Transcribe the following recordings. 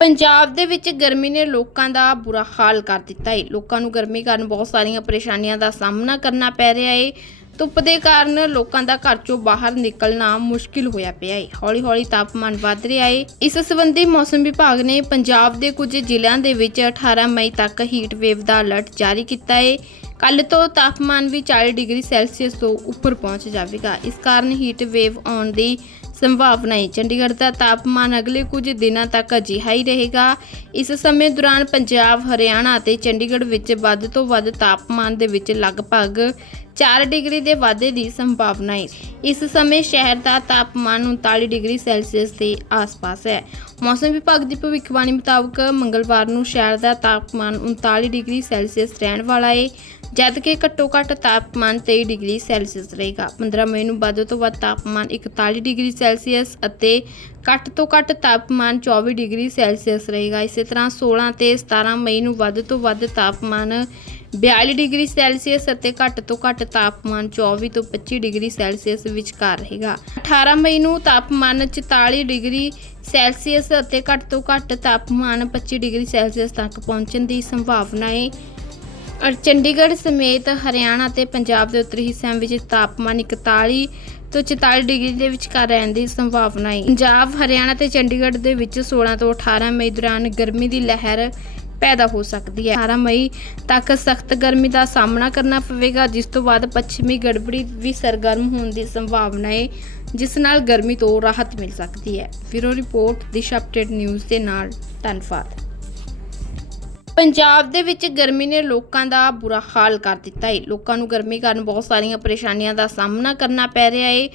ਪੰਜਾਬ ਦੇ ਵਿੱਚ ਗਰਮੀ ਨੇ ਲੋਕਾਂ ਦਾ ਬੁਰਾ ਹਾਲ ਕਰ ਦਿੱਤਾ ਹੈ ਲੋਕਾਂ ਨੂੰ ਗਰਮੀ ਕਾਰਨ ਬਹੁਤ ਸਾਰੀਆਂ ਪਰੇਸ਼ਾਨੀਆਂ ਦਾ ਸਾਹਮਣਾ ਕਰਨਾ ਪੈ ਰਿਹਾ ਹੈ ਧੁੱਪ ਦੇ ਕਾਰਨ ਲੋਕਾਂ ਦਾ ਘਰ ਚੋਂ ਬਾਹਰ ਨਿਕਲਣਾ ਮੁਸ਼ਕਿਲ ਹੋਇਆ ਪਿਆ ਹੈ ਹੌਲੀ-ਹੌਲੀ ਤਾਪਮਾਨ ਵੱਧ ਰਿਹਾ ਹੈ ਇਸ ਸੰਬੰਧੀ ਮੌਸਮ ਵਿਭਾਗ ਨੇ ਪੰਜਾਬ ਦੇ ਕੁਝ ਜ਼ਿਲ੍ਹਿਆਂ ਦੇ ਵਿੱਚ 18 ਮਈ ਤੱਕ ਹੀਟ ਵੇਵ ਦਾ ਅਲਰਟ ਜਾਰੀ ਕੀਤਾ ਹੈ ਕੱਲ ਤੋਂ ਤਾਪਮਾਨ ਵੀ 40 ਡਿਗਰੀ ਸੈਲਸੀਅਸ ਤੋਂ ਉੱਪਰ ਪਹੁੰਚ ਜਾਵੇਗਾ। ਇਸ ਕਾਰਨ ਹੀਟ ਵੇਵ ਆਉਣ ਦੀ ਸੰਭਾਵਨਾ ਹੈ ਚੰਡੀਗੜ੍ਹ ਦਾ ਤਾਪਮਾਨ ਅਗਲੇ ਕੁਝ ਦਿਨਾਂ ਤੱਕ ਅਜਿਹਾ ਹੀ ਰਹੇਗਾ। ਇਸ ਸਮੇਂ ਦੌਰਾਨ ਪੰਜਾਬ, ਹਰਿਆਣਾ ਅਤੇ ਚੰਡੀਗੜ੍ਹ ਵਿੱਚ ਵੱਧ ਤੋਂ ਵੱਧ ਤਾਪਮਾਨ ਦੇ ਵਿੱਚ ਲਗਭਗ 4 ਡਿਗਰੀ ਦੇ ਵਾਧੇ ਦੀ ਸੰਭਾਵਨਾ ਹੈ। ਇਸ ਸਮੇਂ ਸ਼ਹਿਰ ਦਾ ਤਾਪਮਾਨ 39 ਡਿਗਰੀ ਸੈਲਸੀਅਸ ਦੇ ਆਸ-ਪਾਸ ਹੈ। ਮੌਸਮ ਵਿਭਾਗ ਦੀ ਭਵਿੱਖਬਾਣੀ ਮੁਤਾਬਕ ਮੰਗਲਵਾਰ ਨੂੰ ਸ਼ਹਿਰ ਦਾ ਤਾਪਮਾਨ 39 ਡਿਗਰੀ ਸੈਲਸੀਅਸ ਰਹਿਣ ਵਾਲਾ ਹੈ ਜਦਕਿ ਘੱਟੋ ਘੱਟ ਤਾਪਮਾਨ 23 ਡਿਗਰੀ ਸੈਲਸੀਅਸ ਰਹੇਗਾ। 15 ਮਈ ਨੂੰ ਵੱਧ ਤੋਂ ਵੱਧ ਤਾਪਮਾਨ 41 ਡਿਗਰੀ ਸੈਲਸੀਅਸ ਅਤੇ ਘੱਟ ਤੋਂ ਘੱਟ ਤਾਪਮਾਨ 24 ਡਿਗਰੀ ਸੈਲਸੀਅਸ ਰਹੇਗਾ। ਇਸੇ ਤਰ੍ਹਾਂ 16 ਤੇ 17 ਮਈ ਨੂੰ ਵੱਧ ਤੋਂ ਵੱਧ ਤਾਪਮਾਨ 42 ਡਿਗਰੀ ਸੈਲਸੀਅਸ ਅਤੇ ਘੱਟ ਤੋਂ ਘੱਟ ਤਾਪਮਾਨ 24 ਤੋਂ 25 ਡਿਗਰੀ ਸੈਲਸੀਅਸ ਵਿਚਕਾਰ ਰਹੇਗਾ। 18 ਮਈ ਨੂੰ ਤਾਪਮਾਨ 44 ਡਿਗਰੀ ਸੈਲਸੀਅਸ ਅਤੇ ਘੱਟ ਤੋਂ ਘੱਟ ਤਾਪਮਾਨ 25 ਡਿਗਰੀ ਸੈਲਸੀਅਸ ਤੱਕ ਪਹੁੰਚਣ ਦੀ ਸੰਭਾਵਨਾ ਹੈ ਔਰ ਚੰਡੀਗੜ੍ਹ ਸਮੇਤ ਹਰਿਆਣਾ ਤੇ ਪੰਜਾਬ ਦੇ ਉੱਤਰੀ ਹਿੱਸਿਆਂ ਵਿੱਚ ਤਾਪਮਾਨ 41 ਤੋਂ 44 ਡਿਗਰੀ ਦੇ ਵਿਚਕਾਰ ਰਹਿਣ ਦੀ ਸੰਭਾਵਨਾ ਹੈ ਪੰਜਾਬ, ਹਰਿਆਣਾ ਤੇ ਚੰਡੀਗੜ੍ਹ ਦੇ ਵਿੱਚ 16 ਤੋਂ 18 ਮਈ ਦੌਰਾਨ ਗਰਮੀ ਦੀ ਲਹਿਰ ਪੈਦਾ ਹੋ ਸਕਦੀ ਹੈ। 18 ਮਈ ਤੱਕ ਸਖਤ ਗਰਮੀ ਦਾ ਸਾਹਮਣਾ ਕਰਨਾ ਪਵੇਗਾ, ਜਿਸ ਤੋਂ ਬਾਅਦ ਪੱਛਮੀ ਗੜਬੜੀ ਵੀ ਸਰਗਰਮ ਹੋਣ ਦੀ ਸੰਭਾਵਨਾ ਹੈ, ਜਿਸ ਨਾਲ ਗਰਮੀ ਤੋਂ ਰਾਹਤ ਮਿਲ ਸਕਦੀ ਹੈ। ਫਿਰੋ ਰਿਪੋਰਟ, ਦਿਸ਼ਾ ਅਪਡੇਟ ਨਿਊਜ਼ ਦੇ ਨਾਲ ਧੰਨਵਾਦ ਪੰਜਾਬ ਦੇ ਵਿੱਚ ਗਰਮੀ ਨੇ ਲੋਕਾਂ ਦਾ ਬੁਰਾ ਹਾਲ ਕਰ ਦਿੱਤਾ ਹੈ। ਲੋਕਾਂ ਨੂੰ ਗਰਮੀ ਕਾਰਨ ਬਹੁਤ ਸਾਰੀਆਂ ਪਰੇਸ਼ਾਨੀਆਂ ਦਾ ਸਾਹਮਣਾ ਕਰਨਾ ਪੈ ਰਿਹਾ ਹੈ।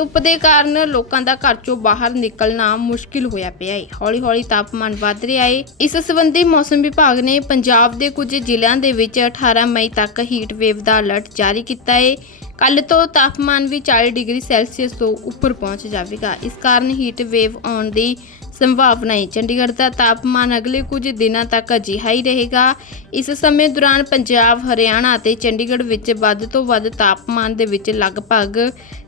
ਧੁੱਪ ਦੇ ਕਾਰਨ ਲੋਕਾਂ ਦਾ ਘਰ ਚੋਂ ਬਾਹਰ ਨਿਕਲਣਾ ਮੁਸ਼ਕਿਲ ਹੋਇਆ ਪਿਆ ਹੈ ਹੌਲੀ-ਹੌਲੀ ਤਾਪਮਾਨ ਵੱਧ ਰਿਹਾ ਹੈ ਇਸ ਸੰਬੰਧੀ ਮੌਸਮ ਵਿਭਾਗ ਨੇ ਪੰਜਾਬ ਦੇ ਕੁਝ ਜ਼ਿਲ੍ਹਿਆਂ ਦੇ ਵਿੱਚ 18 ਮਈ ਤੱਕ ਹੀਟ ਵੇਵ ਦਾ ਅਲਰਟ ਜਾਰੀ ਕੀਤਾ ਹੈ ਕੱਲ ਤੋਂ ਤਾਪਮਾਨ ਵੀ 40 ਡਿਗਰੀ ਸੈਲਸੀਅਸ ਤੋਂ ਉੱਪਰ ਪਹੁੰਚ ਜਾਵੇਗਾ। ਇਸ ਕਾਰਨ ਹੀਟ ਵੇਵ ਆਉਣ ਦੀ ਸੰਭਾਵਨਾ ਹੈ ਚੰਡੀਗੜ੍ਹ ਦਾ ਤਾਪਮਾਨ ਅਗਲੇ ਕੁਝ ਦਿਨਾਂ ਤੱਕ ਅਜਿਹਾ ਹੀ ਰਹੇਗਾ। ਇਸ ਸਮੇਂ ਦੌਰਾਨ ਪੰਜਾਬ, ਹਰਿਆਣਾ ਅਤੇ ਚੰਡੀਗੜ੍ਹ ਵਿੱਚ ਵੱਧ ਤੋਂ ਵੱਧ ਤਾਪਮਾਨ ਦੇ ਵਿੱਚ ਲਗਭਗ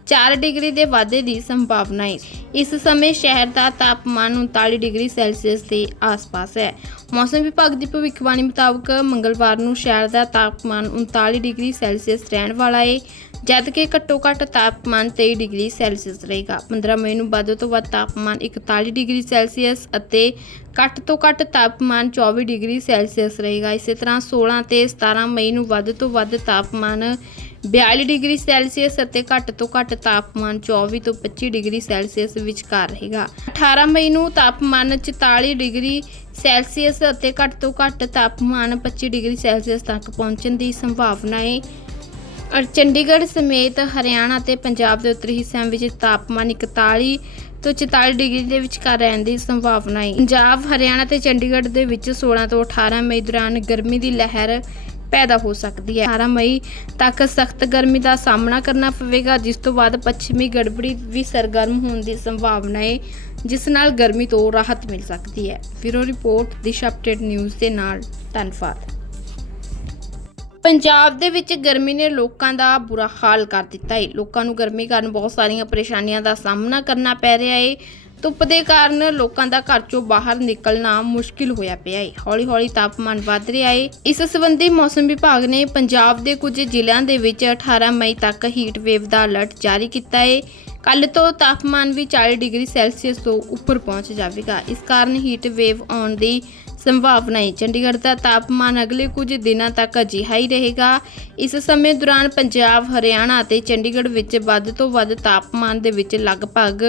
4 ਡਿਗਰੀ ਦੇ ਵਾਧੇ ਦੀ ਸੰਭਾਵਨਾ ਹੈ। ਇਸ ਸਮੇਂ ਸ਼ਹਿਰ ਦਾ ਤਾਪਮਾਨ 39 ਡਿਗਰੀ ਸੈਲਸੀਅਸ ਦੇ ਆਸ-ਪਾਸ ਹੈ। ਮੌਸਮ ਵਿਭਾਗ ਦੀ ਭਵਿੱਖਬਾਣੀ ਮੁਤਾਬਕ ਮੰਗਲਵਾਰ ਨੂੰ ਸ਼ਹਿਰ ਦਾ ਤਾਪਮਾਨ 39 ਡਿਗਰੀ ਸੈਲਸੀਅਸ ਰਹਿਣ ਵਾਲਾ ਹੈ ਜਦਕਿ ਘੱਟੋ ਘੱਟ ਤਾਪਮਾਨ 23 ਡਿਗਰੀ ਸੈਲਸੀਅਸ ਰਹੇਗਾ। 15 ਮਈ ਨੂੰ ਵੱਧ ਤੋਂ ਵੱਧ ਤਾਪਮਾਨ 41 ਡਿਗਰੀ ਸੈਲਸੀਅਸ ਅਤੇ ਘੱਟ ਤੋਂ ਘੱਟ ਤਾਪਮਾਨ 24 ਡਿਗਰੀ ਸੈਲਸੀਅਸ ਰਹੇਗਾ। ਇਸੇ ਤਰ੍ਹਾਂ 16 ਤੇ 17 ਮਈ ਨੂੰ ਵੱਧ ਤੋਂ ਵੱਧ ਤਾਪਮਾਨ 42 ਡਿਗਰੀ ਸੈਲਸੀਅਸ ਅਤੇ ਘੱਟ ਤੋਂ ਘੱਟ ਤਾਪਮਾਨ 24 ਤੋਂ 25 ਡਿਗਰੀ ਸੈਲਸੀਅਸ ਵਿਚਕਾਰ ਰਹੇਗਾ। 18 ਮਈ ਨੂੰ ਤਾਪਮਾਨ 44 ਡਿਗਰੀ ਸੈਲਸੀਅਸ ਅਤੇ ਘੱਟ ਤੋਂ ਘੱਟ ਤਾਪਮਾਨ 25 ਡਿਗਰੀ ਸੈਲਸੀਅਸ ਤੱਕ ਪਹੁੰਚਣ ਦੀ ਸੰਭਾਵਨਾ ਹੈ। ਔਰ ਚੰਡੀਗੜ੍ਹ ਸਮੇਤ ਹਰਿਆਣਾ ਤੇ ਪੰਜਾਬ ਦੇ ਉੱਤਰੀ ਹਿੱਸਿਆਂ ਵਿੱਚ ਤਾਪਮਾਨ 41 ਤੋਂ 44 ਡਿਗਰੀ ਦੇ ਵਿਚਕਾਰ ਰਹਿਣ ਦੀ ਸੰਭਾਵਨਾ ਹੈ। ਪੰਜਾਬ, ਹਰਿਆਣਾ ਤੇ ਚੰਡੀਗੜ੍ਹ ਦੇ ਵਿੱਚ 16 ਤੋਂ 18 ਮਈ ਦੌਰਾਨ ਗਰਮੀ ਦੀ ਲਹਿਰ ਪੈਦਾ ਹੋ ਸਕਦੀ ਹੈ। 18 ਮਈ ਤੱਕ ਸਖਤ ਗਰਮੀ ਦਾ ਸਾਹਮਣਾ ਕਰਨਾ ਪਵੇਗਾ, ਜਿਸ ਤੋਂ ਬਾਅਦ ਪੱਛਮੀ ਗੜਬੜੀ ਵੀ ਸਰਗਰਮ ਹੋਣ ਦੀ ਸੰਭਾਵਨਾ ਹੈ ਜਿਸ ਨਾਲ ਗਰਮੀ ਤੋਂ ਰਾਹਤ ਮਿਲ ਸਕਦੀ ਹੈ। ਫਿਰੋ ਰਿਪੋਰਟ, ਦਿਸ਼ਾ ਅਪਡੇਟ ਨਿਊਜ਼ ਦੇ ਨਾਲ ਧੰਨਵਾਦ ਪੰਜਾਬ ਦੇ ਵਿੱਚ ਗਰਮੀ ਨੇ ਲੋਕਾਂ ਦਾ ਬੁਰਾ ਹਾਲ ਕਰ ਦਿੱਤਾ ਹੈ ਲੋਕਾਂ ਨੂੰ ਗਰਮੀ ਕਾਰਨ ਬਹੁਤ ਸਾਰੀਆਂ ਪਰੇਸ਼ਾਨੀਆਂ ਦਾ ਸਾਹਮਣਾ ਕਰਨਾ ਪੈ ਰਿਹਾ ਹੈ ਧੁੱਪ ਦੇ ਕਾਰਨ ਲੋਕਾਂ ਦਾ ਘਰ ਚੋਂ ਬਾਹਰ ਨਿਕਲਣਾ ਮੁਸ਼ਕਿਲ ਹੋਇਆ ਪਿਆ ਹੈ ਹੌਲੀ-ਹੌਲੀ ਤਾਪਮਾਨ ਵੱਧ ਰਿਹਾ ਹੈ ਇਸ ਸੰਬੰਧੀ ਮੌਸਮ ਵਿਭਾਗ ਨੇ ਪੰਜਾਬ ਦੇ ਕੁਝ ਜ਼ਿਲ੍ਹਿਆਂ ਦੇ ਵਿੱਚ 18 ਮਈ ਤੱਕ ਹੀਟ ਵੇਵ ਦਾ ਅਲਰਟ ਜਾਰੀ ਕੀਤਾ ਹੈ ਕੱਲ ਤੋਂ ਤਾਪਮਾਨ ਵੀ 40 ਡਿਗਰੀ ਸੈਲਸੀਅਸ ਤੋਂ ਉੱਪਰ ਪਹੁੰਚ ਜਾਵੇਗਾ। ਇਸ ਕਾਰਨ ਹੀਟ ਵੇਵ ਆਉਣ ਦੀ ਸੰਭਾਵਨਾ ਹੈ ਚੰਡੀਗੜ੍ਹ ਦਾ ਤਾਪਮਾਨ ਅਗਲੇ ਕੁਝ ਦਿਨਾਂ ਤੱਕ ਅਜਿਹਾ ਹੀ ਰਹੇਗਾ। ਇਸ ਸਮੇਂ ਦੌਰਾਨ ਪੰਜਾਬ, ਹਰਿਆਣਾ ਅਤੇ ਚੰਡੀਗੜ੍ਹ ਵਿੱਚ ਵੱਧ ਤੋਂ ਵੱਧ ਤਾਪਮਾਨ ਦੇ ਵਿੱਚ ਲਗਭਗ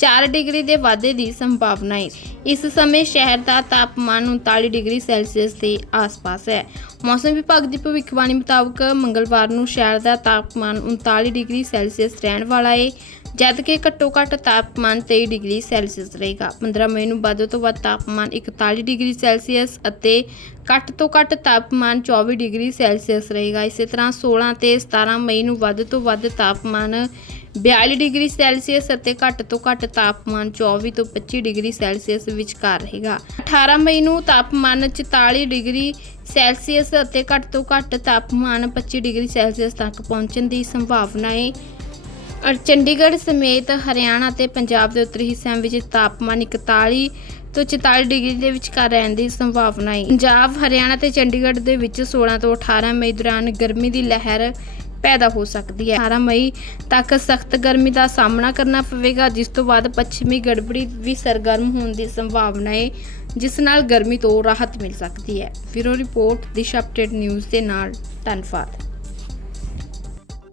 4 ਡਿਗਰੀ ਦੇ ਵਾਧੇ ਦੀ ਸੰਭਾਵਨਾ ਹੈ। ਇਸ ਸਮੇਂ ਸ਼ਹਿਰ ਦਾ ਤਾਪਮਾਨ 39 ਡਿਗਰੀ ਸੈਲਸੀਅਸ ਦੇ ਆਸ-ਪਾਸ ਹੈ। ਮੌਸਮ ਵਿਭਾਗ ਦੀ ਭਵਿੱਖਬਾਣੀ ਮੁਤਾਬਕ ਮੰਗਲਵਾਰ ਨੂੰ ਸ਼ਹਿਰ ਦਾ ਤਾਪਮਾਨ 39 ਡਿਗਰੀ ਸੈਲਸੀਅਸ ਰਹਿਣ ਵਾਲਾ ਹੈ ਜਦਕਿ ਘੱਟੋ ਘੱਟ ਤਾਪਮਾਨ 23 ਡਿਗਰੀ ਸੈਲਸੀਅਸ ਰਹੇਗਾ। 15 ਮਈ ਨੂੰ ਵੱਧ ਤੋਂ ਵੱਧ ਤਾਪਮਾਨ 41 ਡਿਗਰੀ ਸੈਲਸੀਅਸ ਅਤੇ ਘੱਟ ਤੋਂ ਘੱਟ ਤਾਪਮਾਨ 24 ਡਿਗਰੀ ਸੈਲਸੀਅਸ ਰਹੇਗਾ। ਇਸੇ ਤਰ੍ਹਾਂ 16 ਤੇ 17 ਮਈ ਨੂੰ ਵੱਧ ਤੋਂ ਵੱਧ ਤਾਪਮਾਨ 42 ਡਿਗਰੀ ਸੈਲਸੀਅਸ ਅਤੇ ਘੱਟ ਤੋਂ ਘੱਟ ਤਾਪਮਾਨ 24 ਤੋਂ 25 ਡਿਗਰੀ ਸੈਲਸੀਅਸ ਵਿਚਕਾਰ ਰਹੇਗਾ। 18 ਮਈ ਨੂੰ ਤਾਪਮਾਨ 44 ਡਿਗਰੀ ਸੈਲਸੀਅਸ ਅਤੇ ਘੱਟ ਤੋਂ ਘੱਟ ਤਾਪਮਾਨ 25 ਡਿਗਰੀ ਸੈਲਸੀਅਸ ਤੱਕ ਪਹੁੰਚਣ ਦੀ ਸੰਭਾਵਨਾ ਹੈ ਔਰ ਚੰਡੀਗੜ੍ਹ ਸਮੇਤ ਹਰਿਆਣਾ ਤੇ ਪੰਜਾਬ ਦੇ ਉੱਤਰੀ ਹਿੱਸਿਆਂ ਵਿੱਚ ਤਾਪਮਾਨ 41 ਤੋਂ 44 ਡਿਗਰੀ ਦੇ ਵਿਚਕਾਰ ਰਹਿਣ ਦੀ ਸੰਭਾਵਨਾ ਹੈ ਪੰਜਾਬ, ਹਰਿਆਣਾ ਤੇ ਚੰਡੀਗੜ੍ਹ ਦੇ ਵਿੱਚ 16 ਤੋਂ 18 ਮਈ ਦੌਰਾਨ ਗਰਮੀ ਦੀ ਲਹਿਰ ਪੈਦਾ ਹੋ ਸਕਦੀ ਹੈ। 18 ਮਈ ਤੱਕ ਸਖਤ ਗਰਮੀ ਦਾ ਸਾਹਮਣਾ ਕਰਨਾ ਪਵੇਗਾ, ਜਿਸ ਤੋਂ ਬਾਅਦ ਪੱਛਮੀ ਗੜਬੜੀ ਵੀ ਸਰਗਰਮ ਹੋਣ ਦੀ ਸੰਭਾਵਨਾ ਹੈ, ਜਿਸ ਨਾਲ ਗਰਮੀ ਤੋਂ ਰਾਹਤ ਮਿਲ ਸਕਦੀ ਹੈ। ਫਿਰੋ ਰਿਪੋਰਟ, ਦਿਸ਼ਾ ਅਪਡੇਟ ਨਿਊਜ਼ ਦੇ ਨਾਲ, ਧੰਨਵਾਦ।